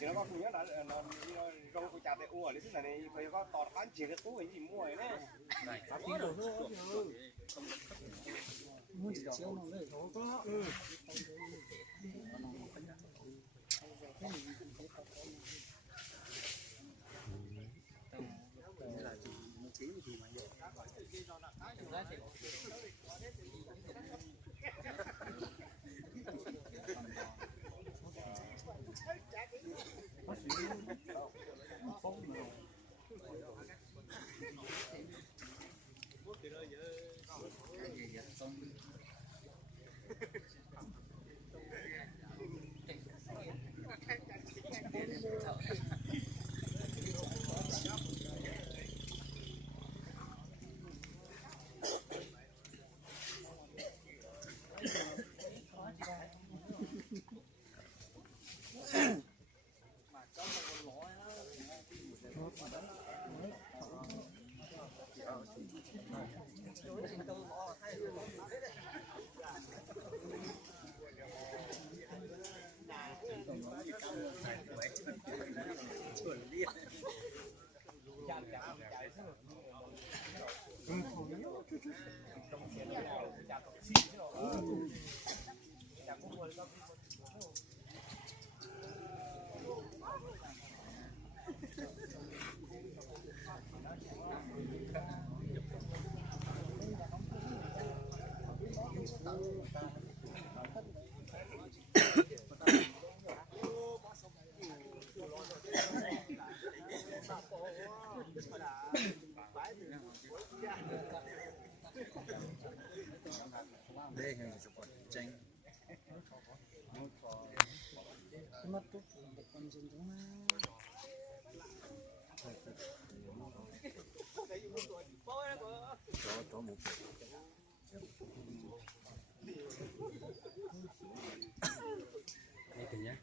Thì nó có thứ nhất là nó rau của chả để ua đấy, tức là này phải có tọt bán chỉ cái túi cái gì mua đấy này. Muốn chỉ chiếu nó lấy thấu có. Đây là chụp tranh. Mất tốt một con rừng chúng Chó một. Đây thì nhá.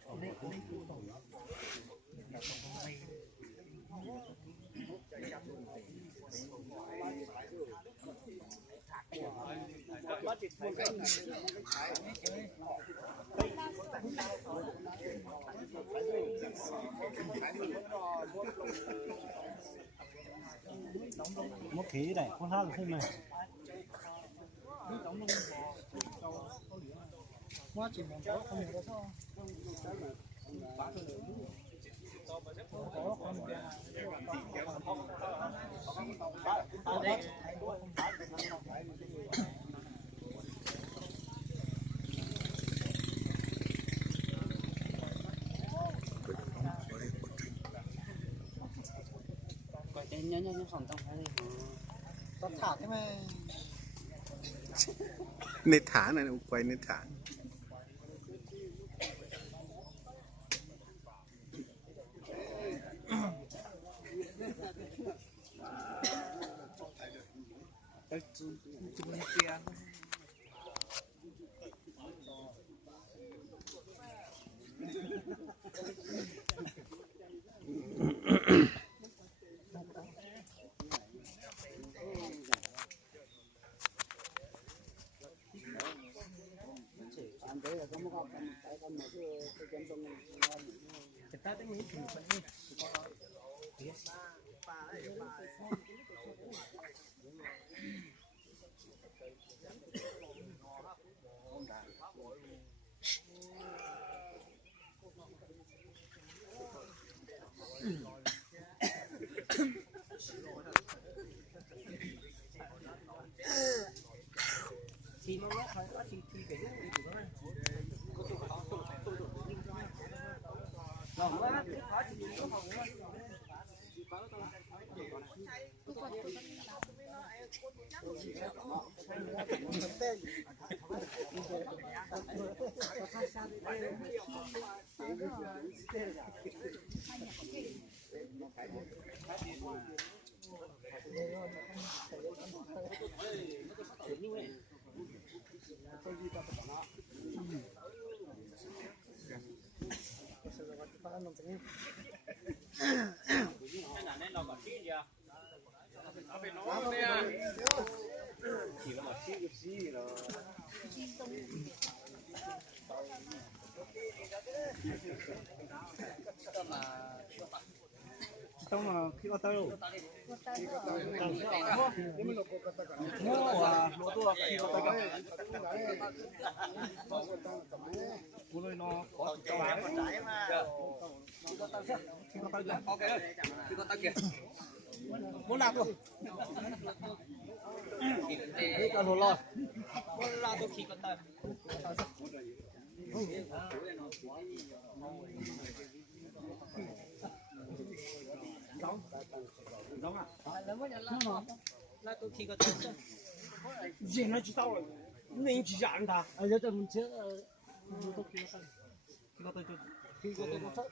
một khí này con hát là thế này quá chỉ mong có không có sao nhớ phòng trong phải đi tao thả thế mà ในฐานนะไปในฐาน thì mong nó phải có thì cái gì đó nó quá khó thì nó không tao mà khi có tao mua lúa tua khi có tao mua rồi nó có tao bán khi có tao ok khi có tao kìa muốn làm luôn đây cả lúa lòi muốn làm tôi khi có tao giống à? Là tôi khi có tao gì nó chỉ tao rồi, nên chỉ dán ta. Ở đây mình chưa tôi khi có tao khi có tao có tao